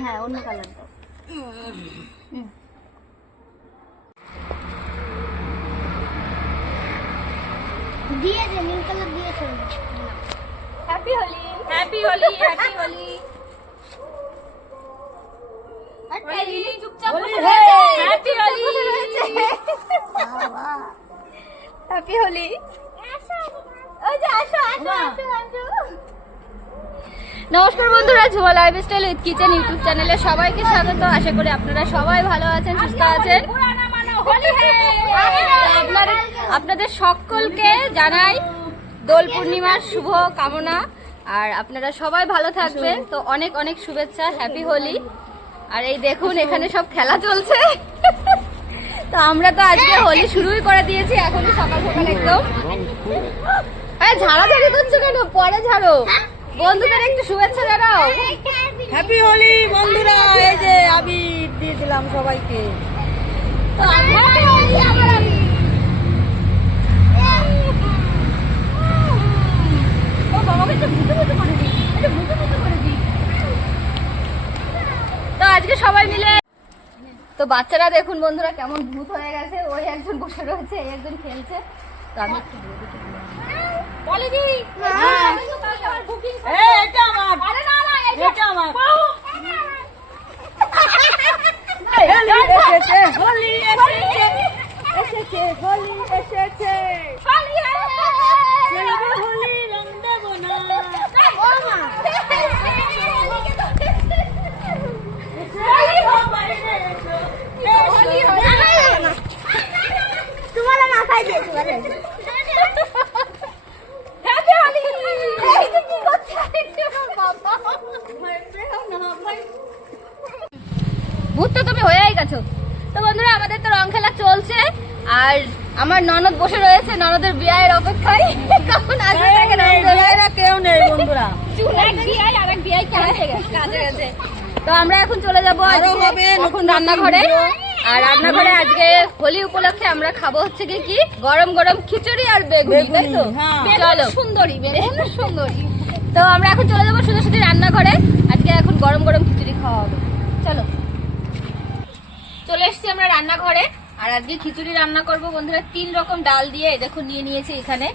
হ্যাঁ অন্য কালার। দাও দিয়ে দে নীল কালার দিয়েছে happy happy Holi happy Holi চুপচাপ বসে রয়েছে। হ্যাপি হোলি হ্যাপি হোলি আসো আসো আসো আসো। নমস্কার বন্ধুরা Jhuma lifestyle with kitchen YouTube চ্যানেলে সবাইকে স্বাগত। আশা করি আপনারা সবাই ভালো আছেন সুস্থ আছেন। আপনাদের আপনাদের সকলকে জানাই দোল পূর্ণিমার শুভ কামনা। আর আপনারা সবাই ভালো থাকবেন। তো অনেক অনেক শুভেচ্ছা হ্যাপি হোলি। আর এই দেখুন এখানে সব খেলা চলছে। তো আমরা তো আজকে হোলি শুরুই করে দিয়েছি এখনই সকাল সকাল একদম। আরে ঝাড়াঝাড়ি করছ কেন? পরে ঝাড়ো। বন্ধুদের একটু শুভেচ্ছা জানাও। হ্যাপি হোলি বন্ধুরা। এই যে আবির দিয়েছিলাম সবাইকে। আমি। তো আজকে সবাই মিলে তো বাচ্চারা দেখুন বন্ধুরা কেমন ভূত হয়ে গেছে। ওই একজন বসে রয়েছে একজন খেলছে। তো আমি একটু এসেছে হোলি এসেছে এসেছে হোলি এসেছে পালিয়ে! খেলবে হোলি রং দেবো না ও মা! হোলি হো বাইরে এসো হোলি হো- তোমার মাথায় দিয়েছি বলে Happy হোলি! এই যে কি করছে? বাবা! ভূত তো তুমি হয়েই গেছো। তো বন্ধুরা আমাদের তো রং খেলা চলছে। আর আমার ননদ বসে রয়েছে ননদের বিয়ের অপেক্ষায়। কখন আসবে তাকে রং কেউ নেই বন্ধুরা। এক বিয়াই আর এক বিয়াই কাজে গেছে। তো আমরা এখন চলে যাব আরও আজকে হবে এখন নতুন রান্নাঘরে আর রান্নাঘরে আজকে হোলি উপলক্ষে আমরা খাব হচ্ছে কি কি? গরম গরম খিচুড়ি আর বেগুনি তাই তো? হ্যাঁ। চলো। সুন্দরী বেগুন সুন্দরী। তো আমরা এখন চলে যাব সোজাসুজি রান্নাঘরে। আজকে এখন গরম গরম খিচুড়ি খাওয়া হবে। চলো। চলে এসেছি আমরা রান্নাঘরে। আর আজকে খিচুড়ি রান্না করব বন্ধুরা, তিন রকম ডাল দিয়ে। দেখো, নিয়ে নিয়েছি এখানে।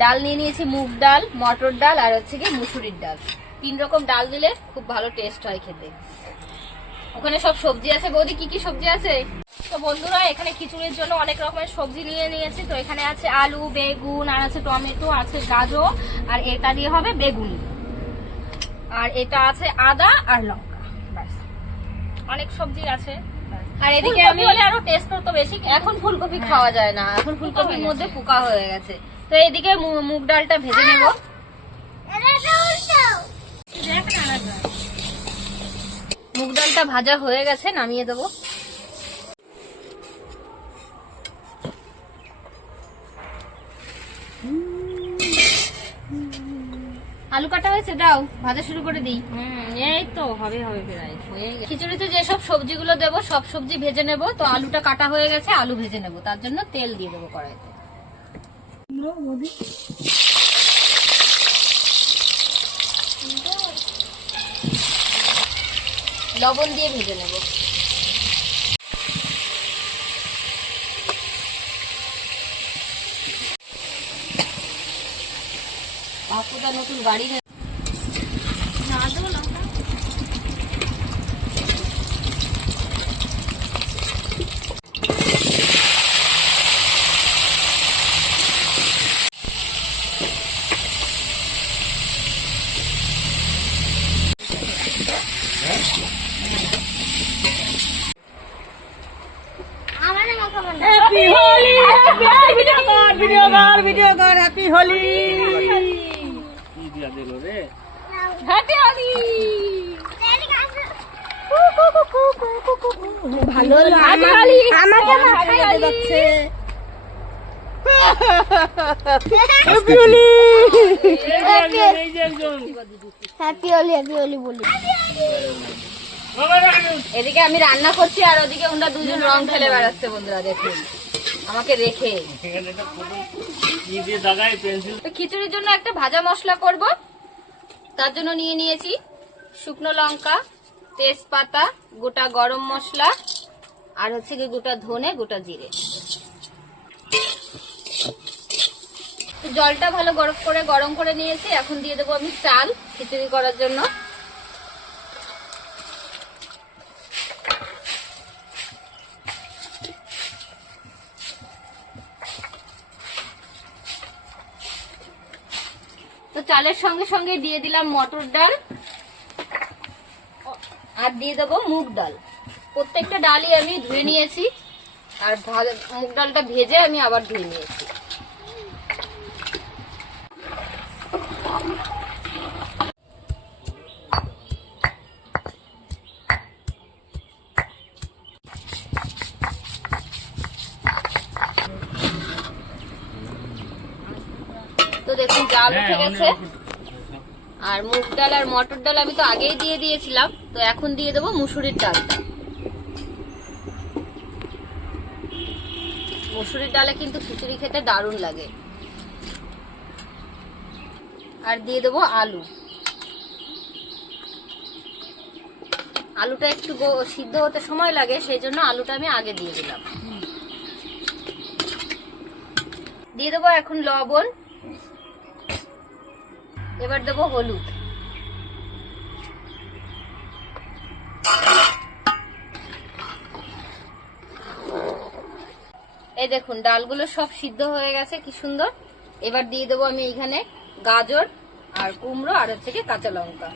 ডাল নিয়ে নিয়েছি মুগ ডাল, মটর ডাল, আর হচ্ছে কি মুসুরির ডাল। তিন রকম ডাল দিলে খুব ভালো টেস্ট হয় খেতে। ওখানে সব সবজি আছে। বৌদি, কি কি সবজি আছে? তো বন্ধুরা, এখানে খিচুড়ির জন্য অনেক রকমের সবজি নিয়ে নিয়েছি। তো এখানে আছে আলু, বেগুন, আর আছে টমেটো আছে গাজর, আর এটা দিয়ে হবে বেগুন। আর এটা আছে আদা আর লঙ্কা। অনেক সবজি আছে। আর এদিকে আমি বলে আরও টেস্ট করতে বেশি। এখন ফুলকপি খাওয়া যায় না। এখন ফুলকপির মধ্যে পোকা হয়ে গেছে। তো এদিকে মুগ ডালটা ভেজে নেব। মুগ ডালটা ভাজা হয়ে গেছে নামিয়ে দেবো। আলু কাটা হয়েছে দাও ভাজা শুরু করে দিই। এই তো হবে হবে প্রায় খিচুড়িতে যেসব সবজিগুলো দেবো সব সবজি ভেজে নেব তো আলুটা কাটা হয়ে গেছে আলু ভেজে নেব তার জন্য তেল দিয়ে দেবো কড়াইতে। লবণ দিয়ে ভেজে নেব। বাপুটা নতুন গাড়ি নে- না দেবো লঙ্কা আমার মাখাবো না হ্যাপি হোলি ভিডিও কর ভিডিও কর ভিডিও কর হ্যাপি হোলি হ্যাপি হোলি ভালো আমাকে Holi happy Holi happy Holi happy Holi বলি। এদিকে আমি রান্না করছি আর ওদিকে ওনারা দুজন রং খেলে বেড়াচ্ছে বন্ধুরা দেখুন। আমাকে রেখে। তো খিচুড়ির জন্য একটা ভাজা মশলা করব। তার জন্য নিয়ে নিয়েছি শুকনো লঙ্কা তেজপাতা, গোটা গরম মশলা, আর হচ্ছে কি গোটা ধনে, গোটা জিরে। জলটা ভালো গরম করে গরম করে নিয়েছি। এখন দিয়ে দেবো আমি চাল খিচুড়ি করার জন্য। তো চালের সঙ্গে সঙ্গে দিয়ে দিলাম মটর ডাল। আর দিয়ে দেবো মুগ ডাল। প্রত্যেকটা ডালই আমি ধুয়ে নিয়েছি। আর মুগ ডালটা ভেজে আমি আবার ধুয়ে নিয়েছি। তো দেখুন জাল উঠে গেছে। আর মুগ ডাল আর মটর ডাল আমি তো আগেই দিয়ে দিয়েছিলাম, তো এখন দিয়ে দেবো মুসুরির ডালটা। মুসুরির ডালে কিন্তু খিচুড়ি খেতে দারুণ লাগে। আর দিয়ে দেবো আলু। আলুটা একটু সিদ্ধ হতে সময় লাগে, সেই জন্য আলুটা আমি আগে দিয়ে দিলাম। দিয়ে দেবো এখন লবণ। এবার দেবো হলুদ। এই দেখুন, ডালগুলো সব সিদ্ধ হয়ে গেছে, কি সুন্দর। এবার দিয়ে দেবো আমি এইখানে গাজর আর কুমড়ো আর হচ্ছে কাঁচা লঙ্কা।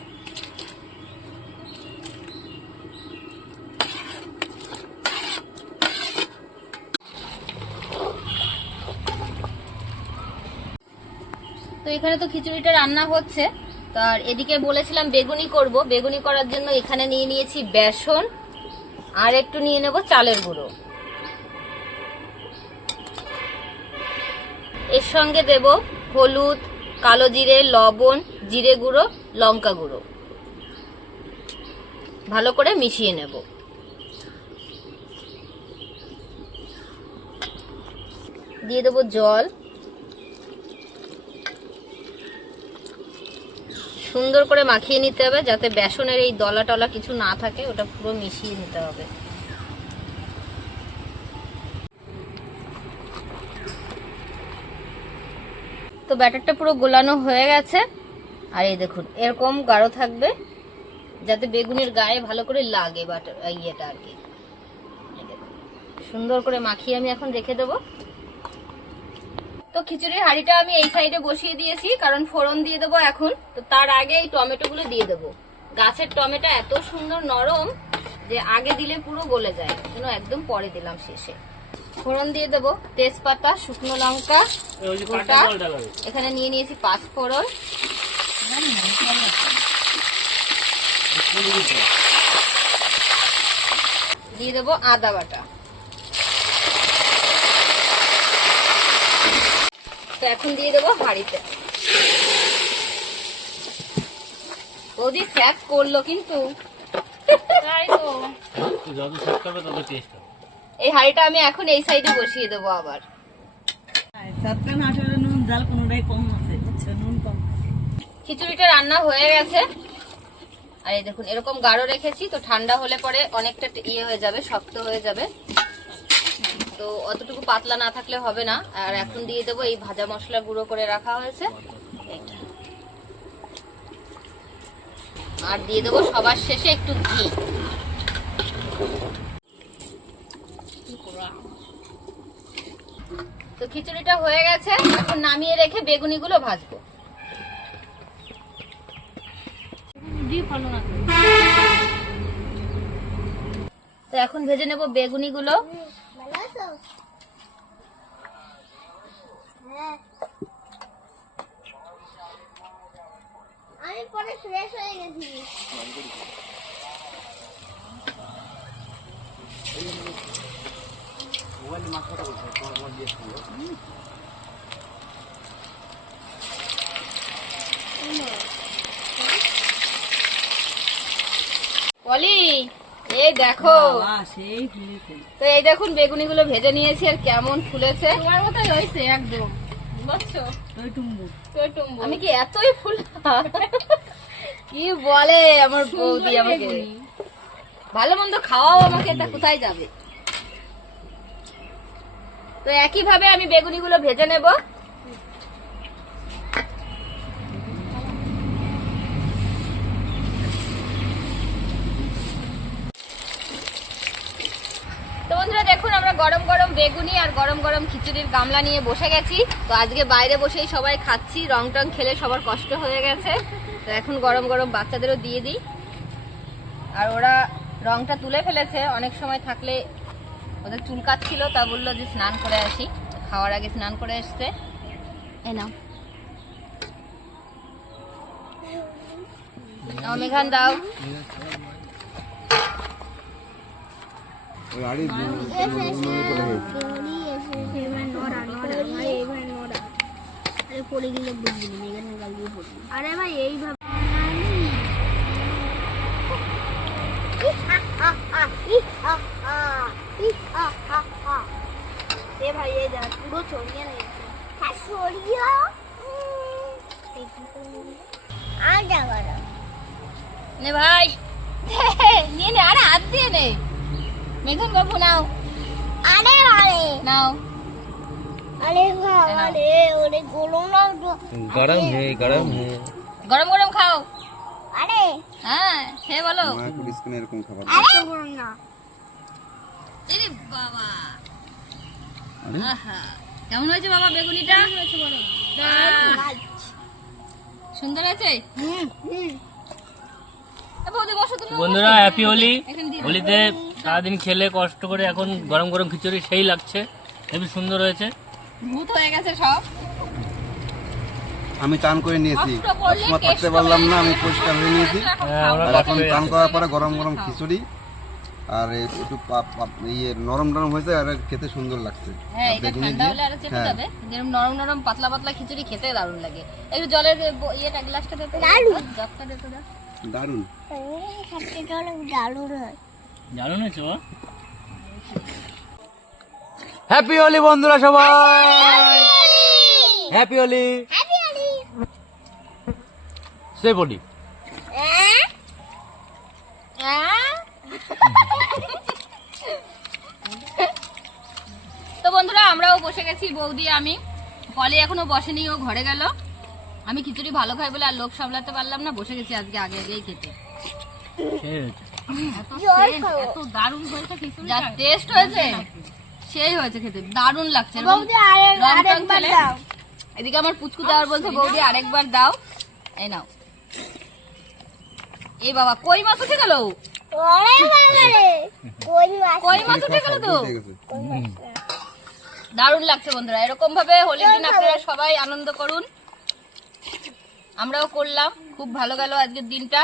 তো এখানে তো খিচুড়িটা রান্না হচ্ছে। তো আর এদিকে বলেছিলাম বেগুনি করব। বেগুনি করার জন্য এখানে নিয়ে নিয়েছি বেসন। আর একটু নিয়ে নেব চালের গুঁড়ো। এর সঙ্গে দেব হলুদ, কালো জিরে, লবণ, জিরে গুঁড়ো, লঙ্কা গুঁড়ো। ভালো করে মিশিয়ে নেব। দিয়ে দেবো জল। সুন্দর করে মাখিয়ে নিতে হবে যাতে বেসনের এই দলা টলা কিছু না থাকে, ওটা পুরো মিশিয়ে নিতে হবে। তো ব্যাটারটা পুরো গোলানো হয়ে গেছে। আর এই দেখুন, এরকম গাঢ় থাকবে, যাতে বেগুনের গায়ে ভালো করে লাগে বাটার, ইয়েটা আর কি। সুন্দর করে মাখিয়ে আমি এখন রেখে দেবো। তো খিচুড়ির হাঁড়িটা আমি এই সাইডে বসিয়ে দিয়েছি কারণ ফোড়ন দিয়ে দেবো এখন। তো তার আগে এই টমেটো গুলো দিয়ে দেবো। গাছের টমেটো এত সুন্দর নরম যে আগে দিলে পুরো গলে যায়। জন্য একদম পরে দিলাম শেষে। ফোড়ন দিয়ে দেবো তেজপাতা শুকনো লঙ্কা গোটা। এখানে নিয়ে নিয়েছি পাঁচ ফোড়ন। দিয়ে দেবো আদা বাটা। তো এখন দিয়ে দেবো হাঁড়িতে। বৌদি স্যাক করল কিন্তু। এই হাঁড়িটা আমি এখন এই সাইডে বসিয়ে দেবো আবার। খিচুড়িটা রান্না হয়ে গেছে। আর এই দেখুন এরকম গাঢ় রেখেছি তো ঠান্ডা হলে পরে অনেকটা ইয়ে হয়ে যাবে শক্ত হয়ে যাবে। তো অতটুকু পাতলা না থাকলে হবে না। আর এখন দিয়ে দেবো এই ভাজা মশলা গুঁড়ো করে রাখা হয়েছে। আর দিয়ে দেবো সবার শেষে একটু ঘি। তো খিচুড়িটা হয়ে গেছে। এখন নামিয়ে রেখে বেগুনিগুলো ভাজবো। তো এখন ভেজে নেব বেগুনি গুলো ভালো আছো হ্যাঁ আমি পরে ফ্রেশ হয়ে গেছি। পলি এই দেখো। তো এই দেখুন বেগুনি গুলো ভেজে নিয়েছি আর কেমন ফুলেছে। তোমার মতোই হয়েছে একদম। বুঝছ আমি কি এতই ফুল? কি বলে আমার বৌদি আমাকে? ভালো মন্দ খাওয়াও আমাকে এটা কোথায় যাবে? তো একই ভাবে আমি বেগুনি গুলো ভেজে নেব তো বন্ধুরা দেখুন আমরা গরম গরম বেগুনি আর গরম গরম খিচুড়ির গামলা নিয়ে বসে গেছি। তো আজকে বাইরে বসেই সবাই খাচ্ছি, রং টং খেলে সবার কষ্ট হয়ে গেছে। তো এখন গরম গরম বাচ্চাদেরও দিয়ে দিই। আর ওরা রংটা তুলে ফেলেছে, অনেক সময় থাকলে ওদের চুল কাটছিল, তা বলল যে স্নান করে আসি। খাওয়ার আগে স্নান করে এসছে। নাও, মেঘান দাও। পড়ে গেলে বুঝবি এখানে গালিয়ে পড়বি। আরে ভাই এইভাবে এ ভাই এই দেখ পুরো ছড়িয়ে নিয়েছে। হ্যাঁ ছড়িয়ে? আর যাব নে ভাই। নিয়ে নে আরে হাত দিয়ে নে। মেঘন বাবু নাও। আরে আরে। নাও। আরে বাবা রে ওরে গরম লাগতো গরম হে গরম হে। গরম গরম খাও। আরে। হ্যাঁ খেয়ে বলো। এরকম খাবার আরে। গরম না এরে বাবা। আহা কেমন হয়েছে বাবা বেগুনিটা? আহ, সুন্দর আছে? বন্ধুরা হ্যাপি হোলি। হোলিতে সারাদিন খেলে কষ্ট করে এখন গরম গরম খিচুড়ি সেই লাগছে। হেবি সুন্দর হয়েছে। ভূত হয়ে গেছে সব। আমি চান করে নিয়েছি। থাকতে পারলাম না আমি পরিষ্কার হয়ে নিয়েছি। হ্যাঁ, আর এখন চান করার পরে গরম গরম খিচুড়ি। আর একটু ইয়ে নরম নরম হয়েছে আর খেতে সুন্দর লাগছে। হ্যাঁ এটা ঠান্ডা হলে আরও চেপে হ্যাঁ। যাবে। যেরকম নরম নরম পাতলা পাতলা খিচুড়ি খেতে দারুণ লাগে। একটু জলের ইয়েটা গ্লাসটা দারুণ। জগটা দে তো দারুণ। দারুণ হয়। জানো না চো হ্যাপি হোলি বন্ধুরা সবাই। হ্যাপি হোলি সে আহ? তো বন্ধুরা আমরাও বসে গেছি বৌদি আমি। কলে এখনও বসেনি ও ঘরে গেল। আমি খিচুড়ি ভালো খাই বলে আর লোক সামলাতে পারলাম না বসে গেছি আজকে আগে আগেই খেতে। এত দারুণ হয়েছে খিচুড়ি টেস্ট হয়েছে সেই হয়েছে খেতে দারুণ লাগছে। বৌদি এদিকে আমার পুচকু দেওয়ার বলছে বৌদি আরেকবার দাও। এই নাও। এই বাবা কই মাছ উঠে গেল? কই মাছ? উঠে গেল তো? দারুণ লাগছে বন্ধুরা এরকম ভাবে হোলির দিন আপনারা সবাই আনন্দ করুন। আমরাও করলাম খুব ভালো গেল আজকের দিনটা।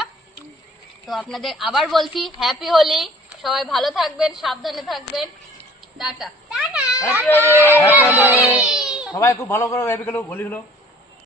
তো আপনাদের আবার বলছি হ্যাপি হোলি সবাই ভালো থাকবেন সাবধানে থাকবেন। টাটা। সবাই খুব ভালো করে হ্যাপি হোলি হলো।